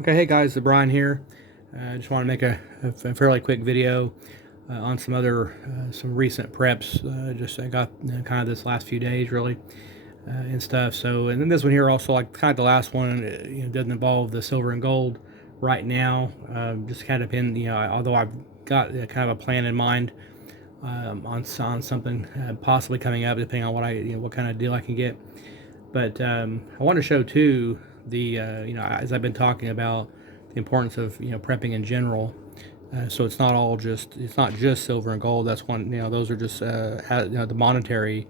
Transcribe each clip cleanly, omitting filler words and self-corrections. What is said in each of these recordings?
Okay, hey guys, Brian here. I just want to make a fairly quick video on some recent preps. Just I got kind of this last few days really and stuff. So, and then this one here also, like kind of the last one, doesn't involve the silver and gold right now. Just kind of depend, although I've got kind of a plan in mind on something possibly coming up, depending on what kind of deal I can get. But I want to show too as I've been talking about the importance of prepping in general. So it's not just silver and gold. That's one, those are just the monetary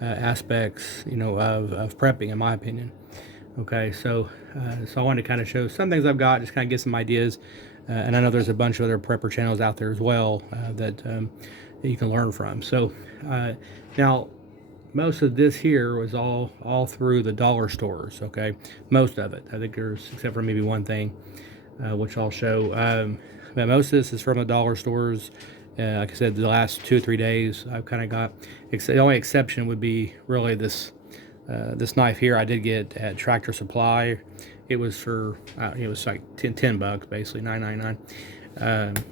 aspects of prepping, in my opinion. Okay, so I wanted to kind of show some things I've got, just kind of get some ideas. And I know there's a bunch of other prepper channels out there as well that you can learn from. So now most of this here was all through the dollar stores. Okay, most of it. I think there's, except for maybe one thing, which I'll show. But most of this is from the dollar stores. Like I said, the last 2 or 3 days I've kind of got. The only exception would be really this knife here. I did get at Tractor Supply. It was for it was like 10 bucks basically, $9.99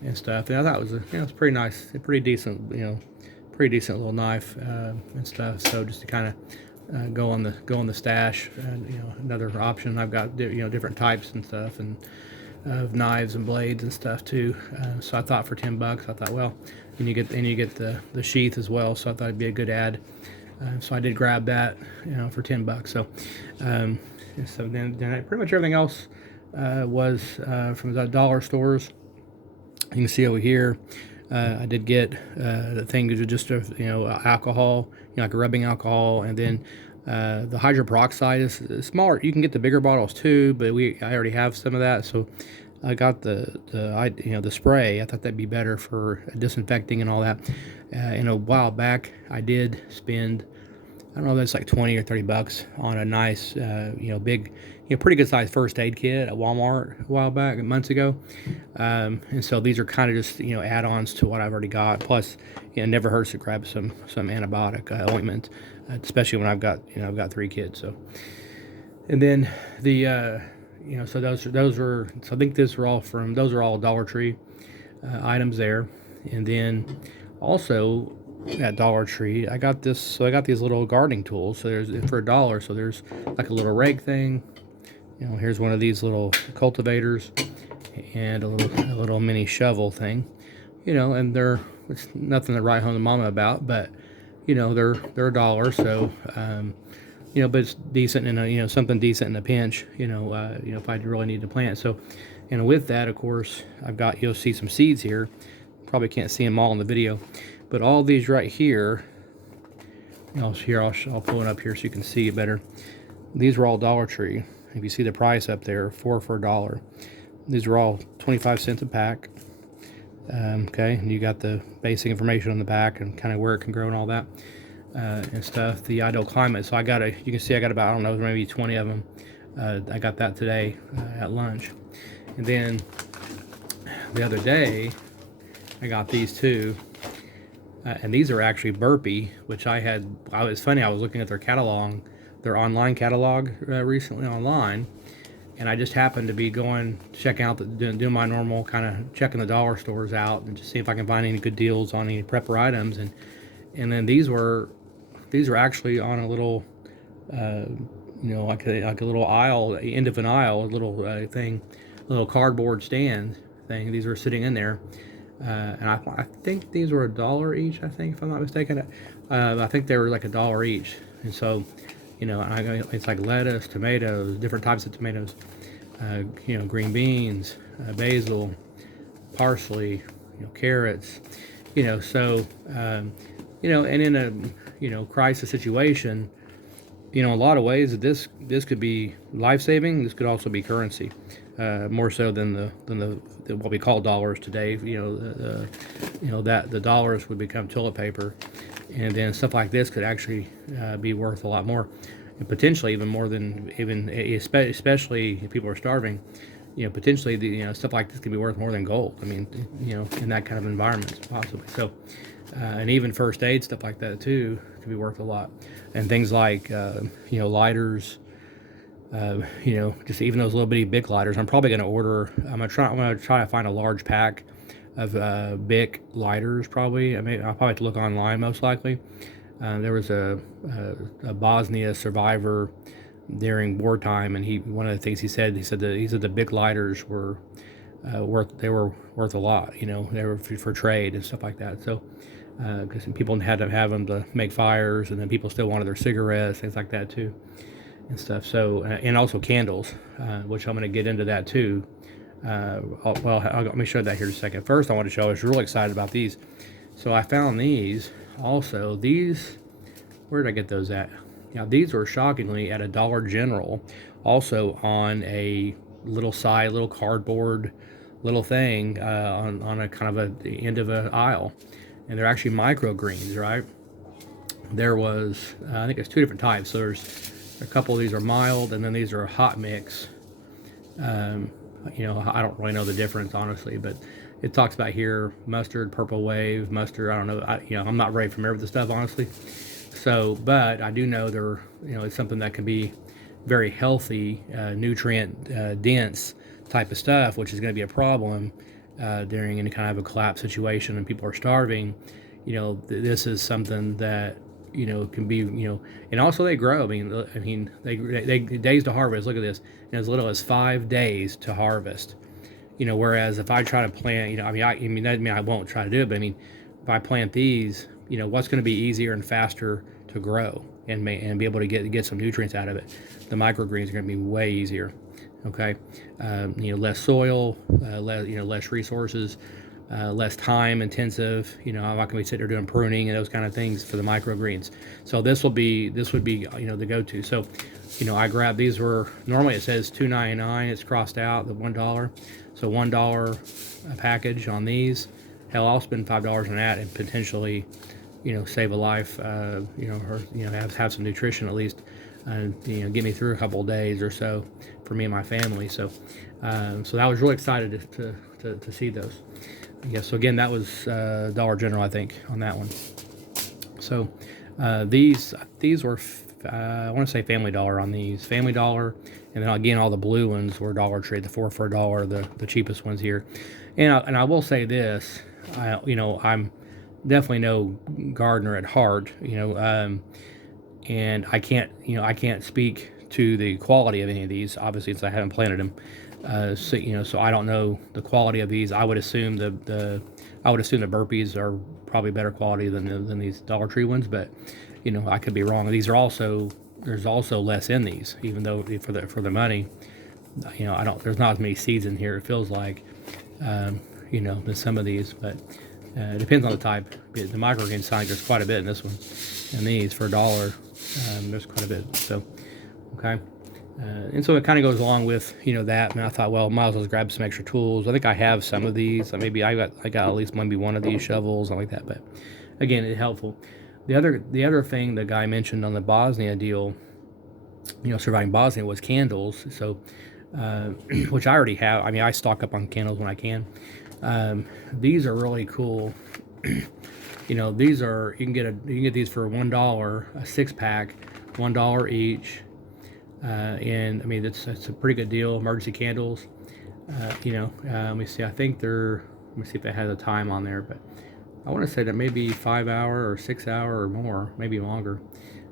and stuff. And I thought it was it's pretty nice, pretty decent, pretty decent little knife and stuff. So just to kind of go on the stash, another option. I've got different types and stuff and of knives and blades and stuff too. So I thought for 10 bucks, I thought, well, and you get the sheath as well. So I thought it'd be a good ad. So I did grab that, for 10 bucks. So so then pretty much everything else was from the dollar stores. You can see over here, I did get the thing just alcohol, like a rubbing alcohol, and then the hydroperoxide is smaller. You can get the bigger bottles too, but I already have some of that, so I got the spray. I thought that'd be better for disinfecting and all that. And a while back, I did spend, I don't know, that's like 20 or 30 bucks on a nice, big, pretty good sized first aid kit at Walmart a while back, months ago. And so these are kind of just, add-ons to what I've already got. Plus, it never hurts to grab some antibiotic ointment, especially when I've got 3 kids. So, and then so those were, so I think those are all Dollar Tree items there. And then also at Dollar Tree, I got these little gardening tools. So there's for $1. So there's like a little rake thing. Here's one of these little cultivators and a little mini shovel thing. And it's nothing to write home to mama about, but they're $1. So but it's decent in a something decent in a pinch. If I really need to plant. So, and with that, of course, you'll see some seeds here. Probably can't see them all in the video, but all these right here. I'll pull it up here so you can see it better. These were all Dollar Tree. If you see the price up there, 4 for $1. These are all 25 cents a pack. Okay, and you got the basic information on the back and kind of where it can grow and all that and stuff. The ideal climate. So you can see I got about, I don't know, maybe 20 of them. I got that today at lunch. And then the other day, I got these two. And these are actually Burpee, which it's funny, I was looking at their online catalog recently online, and I just happened to be checking out doing my normal kind of checking the dollar stores out and just see if I can find any good deals on any prepper items, and then these were actually on a little like a little aisle, end of an aisle, a little thing, a little cardboard stand thing. These were sitting in there. And I think these were $1 each. I think, if I'm not mistaken, I think they were like $1 each. And so, it's like lettuce, tomatoes, different types of tomatoes, green beans, basil, parsley, carrots, So, and in a crisis situation, in a lot of ways, this could be life-saving. This could also be currency, more so than what we call dollars today. That the dollars would become toilet paper, and then stuff like this could actually be worth a lot more, and potentially even more than especially if people are starving. Potentially stuff like this could be worth more than gold. I mean, in that kind of environment, possibly. So, and even first aid stuff like that too could be worth a lot, and things like lighters, You know, just even those little bitty Bic lighters. I'm probably going to order. I'm gonna try to find a large pack of Bic lighters. Probably. I'll probably have to look online most likely. There was a Bosnia survivor during wartime, and one of the things he said the Bic lighters were worth a lot. You know, they were for trade and stuff like that. So because people had to have them to make fires, and then people still wanted their cigarettes, things like that too, and stuff. So and also candles, which I'm going to get into that too. Let me show that here in a second. First, I want to show I was really excited about these. So I found these also. These, where did I get those at? Now these were shockingly at a Dollar General, also on a little cardboard little thing on a kind of a the end of an aisle, and they're actually microgreens, right? There was I think it's two different types. So there's a couple of these are mild, and then these are a hot mix. You know, I don't really know the difference honestly, but it talks about here mustard, purple wave, mustard. I don't know. You know, I'm not very familiar with the stuff honestly. So, but I do know you know, it's something that can be very healthy, nutrient dense type of stuff, which is going to be a problem during any kind of a collapse situation and people are starving. You know, this is something that, you know, can be, you know, and also they grow. I mean, they days to harvest. Look at this, and as little as 5 days to harvest. You know, whereas if I try to plant, you know, I mean, that doesn't mean I won't try to do it, but I mean, if I plant these, you know, what's going to be easier and faster to grow and be able to get some nutrients out of it? The microgreens are going to be way easier. Okay, you know, less soil, less resources, less time intensive. You know, I'm not going to be sitting there doing pruning and those kind of things for the microgreens. So this would be, you know, the go-to. So, you know, I grabbed these. Were normally it says $2.99. It's crossed out the $1. So $1 a package on these. Hell, I'll spend $5 on that and potentially, you know, save a life. You know, or you know, have some nutrition at least, and you know, get me through a couple of days or so for me and my family. So, so I was really excited to see those. Yeah. So again, that was Dollar General, I think, on that one. So these were I want to say Family Dollar on these. Family Dollar, and then again all the blue ones were Dollar Tree. The 4 for $1, the cheapest ones here. And I will say this, you know, I'm definitely no gardener at heart, you know, and I can't speak to the quality of any of these, obviously, since I haven't planted them. So you know, so I don't know the quality of these. I would assume the burpees are probably better quality than these Dollar Tree ones, but you know, I could be wrong. There's also less in these, even though for the money, you know, there's not as many seeds in here. It feels like, you know, than some of these, but it depends on the type. The microgreen side, there's quite a bit in this one, and these for $1, there's quite a bit. So, okay. And so it kind of goes along with, you know, that, and I thought, well, might as well grab some extra tools. I think I have some of these. Maybe I got at least maybe one of these shovels, something like that. But again, it's helpful. The other thing the guy mentioned on the Bosnia deal, you know, surviving Bosnia, was candles. So, which I already have. I mean, I stock up on candles when I can. These are really cool. You know, these are you can get these for $1, a 6-pack, $1 each. And I mean, it's a pretty good deal. Emergency candles. You know, let me see. I think let me see if it has a time on there, but I want to say that maybe 5 hour or 6 hour or more, maybe longer.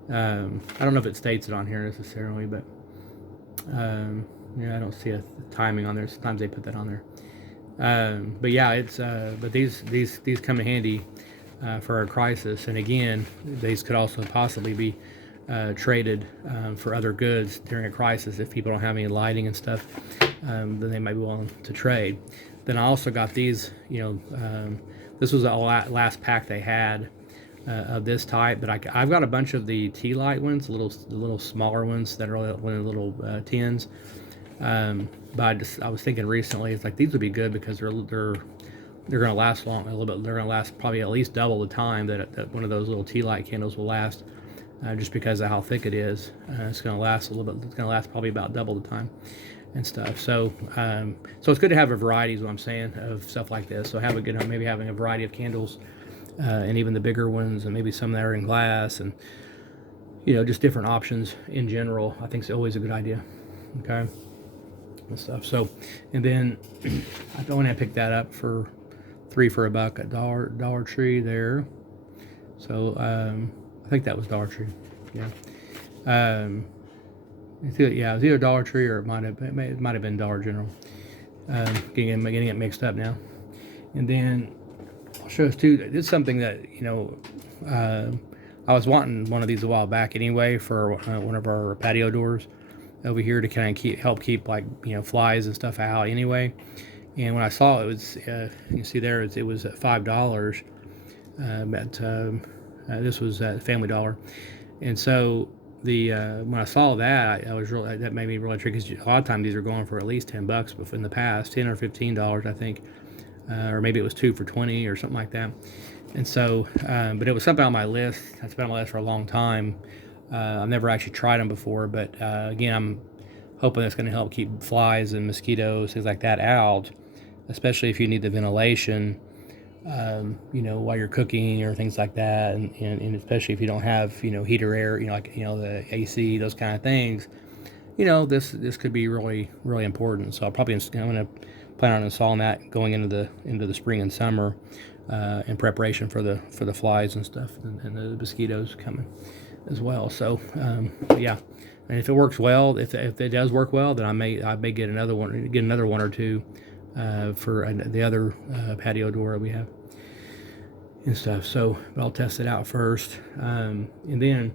I don't know if it states it on here necessarily, but yeah, I don't see a timing on there. Sometimes they put that on there. But yeah, but these come in handy for a crisis. And again, these could also possibly be traded for other goods during a crisis. If people don't have any lighting and stuff, then they might be willing to trade. Then I also got these, you know, this was the last pack they had of this type, but I've got a bunch of the tea light ones, the little smaller ones that are in little tins. But I was thinking recently, it's like these would be good because they're going to last a little bit. They're going to last probably at least double the time that one of those little tea light candles will last. Just because of how thick it is, it's going to last a little bit. It's going to last probably about double the time, and stuff. So, so it's good to have a variety, is what I'm saying, of stuff like this. So maybe having a variety of candles, and even the bigger ones, and maybe some that are in glass, and you know, just different options in general. I think is always a good idea. Okay, and stuff. So, and then I thought when I picked that up for 3 for $1 at Dollar Tree there. So I think that was Dollar Tree. Yeah. Um, it was either Dollar Tree or it might have been Dollar General. Getting it mixed up now. And then I'll show us too. It's something that I was wanting one of these a while back anyway for one of our patio doors over here to kind of help keep like flies and stuff out anyway. And when I saw it, was you see there it was at $5. This was at Family Dollar, and so the when I saw that, I was really that made me really intrigued because a lot of times these are going for at least $10 before in the past, $10 or $15 I think, or maybe it was 2 for 20 or something like that. And so, but it was something on my list. That's been on my list for a long time. I've never actually tried them before, but again, I'm hoping that's going to help keep flies and mosquitoes, things like that, out, especially if you need the ventilation, while you're cooking or things like that, and especially if you don't have, heater air, the AC, those kind of things. This could be really, really important. So I'm going to plan on installing that going into the spring and summer, in preparation for the flies and stuff and the mosquitoes coming as well. So yeah, and if it works well, if it does work well, then I may get another one or two for the other patio door that we have and stuff. So, but I'll test it out first, and then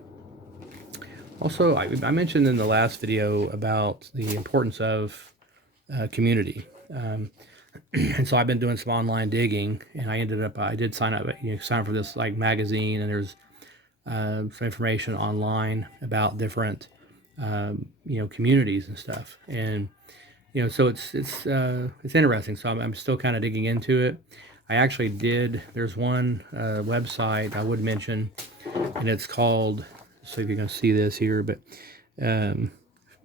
also I mentioned in the last video about the importance of community. And so I've been doing some online digging, and I did sign up for this like magazine, and there's some information online about different communities and stuff, and so it's interesting. So I'm still kind of digging into it. I actually there's one website I would mention, and it's called, so if you can see this here, but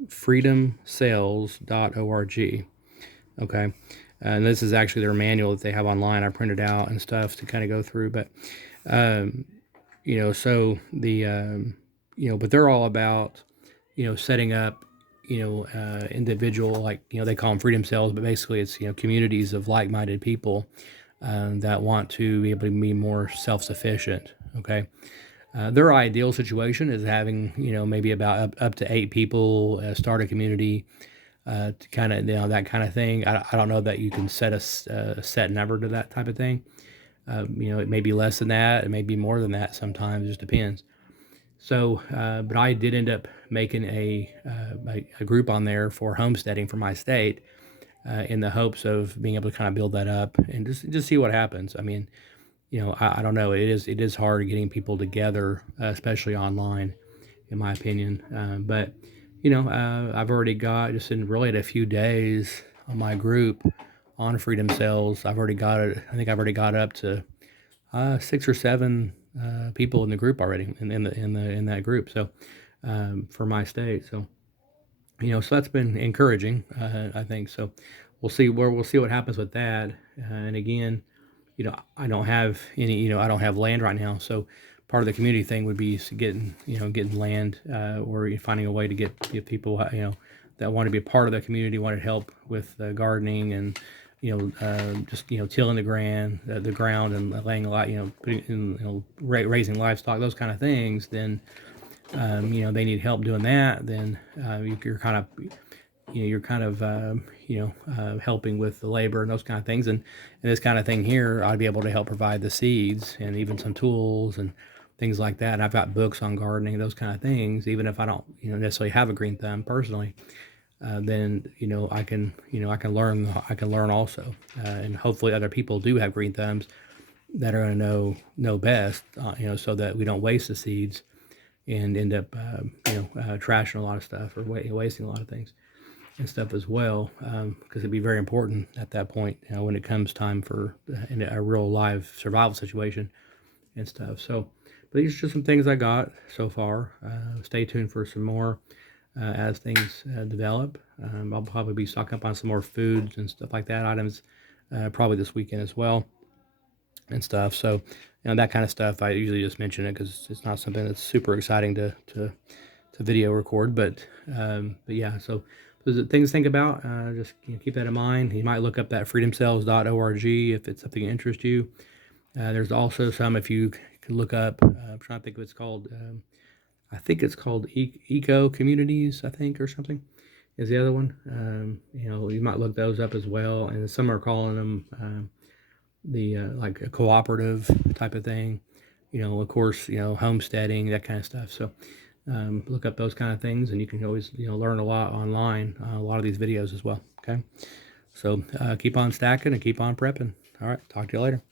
freedomsales.org. Okay. And this is actually their manual that they have online. I printed out and stuff to kind of go through, but so the but they're all about setting up individual, like they call them freedom cells, but basically it's communities of like-minded people that want to be able to be more self-sufficient. Okay. Their ideal situation is having maybe about up to 8 people start a community, to kind of that kind of thing. I don't know that you can set a set number to that type of thing. It may be less than that, it may be more than that sometimes, it just depends. So but I did end up making a group on there for homesteading for my state, in the hopes of being able to kind of build that up and just see what happens. I mean, I don't know, it is hard getting people together, especially online, in my opinion, but I've already got, just in really a few days on my group on Freedom Cells, I've already got it. I think I've already got up to 6 or 7 people in the group already, in that group. So for my state, so so that's been encouraging. I think so. We'll see what happens with that. And again, I don't have any. I don't have land right now, so part of the community thing would be getting land, or finding a way to get people that want to be a part of the community, want to help with gardening and just tilling the ground and laying putting in, raising livestock, those kind of things. Then they need help doing that. Then you're kind of helping with the labor and those kind of things, and this kind of thing here, I'd be able to help provide the seeds and even some tools and things like that. And I've got books on gardening, those kind of things, even if I don't necessarily have a green thumb personally. Then I can learn also, and hopefully other people do have green thumbs that are going to know best, so that we don't waste the seeds and end up trashing a lot of stuff or wasting a lot of things and stuff as well, because it'd be very important at that point, when it comes time for in a real live survival situation and stuff. So, but these are just some things I got so far. Stay tuned for some more as things develop. I'll probably be stocking up on some more foods and stuff like that, items, probably this weekend as well and stuff. So that kind of stuff, I usually just mention it because it's not something that's super exciting to video record, but yeah, so things to think about. Just keep that in mind. You might look up that freedomcells.org if it's something that interests you. There's also some, if you can look up, I'm trying to think what it's called. I think it's called Eco Communities, I think, or something is the other one. You might look those up as well. And some are calling them like a cooperative type of thing. Of course, homesteading, that kind of stuff. So look up those kind of things, and you can always, learn a lot online, a lot of these videos as well. Okay. So keep on stacking and keep on prepping. All right. Talk to you later.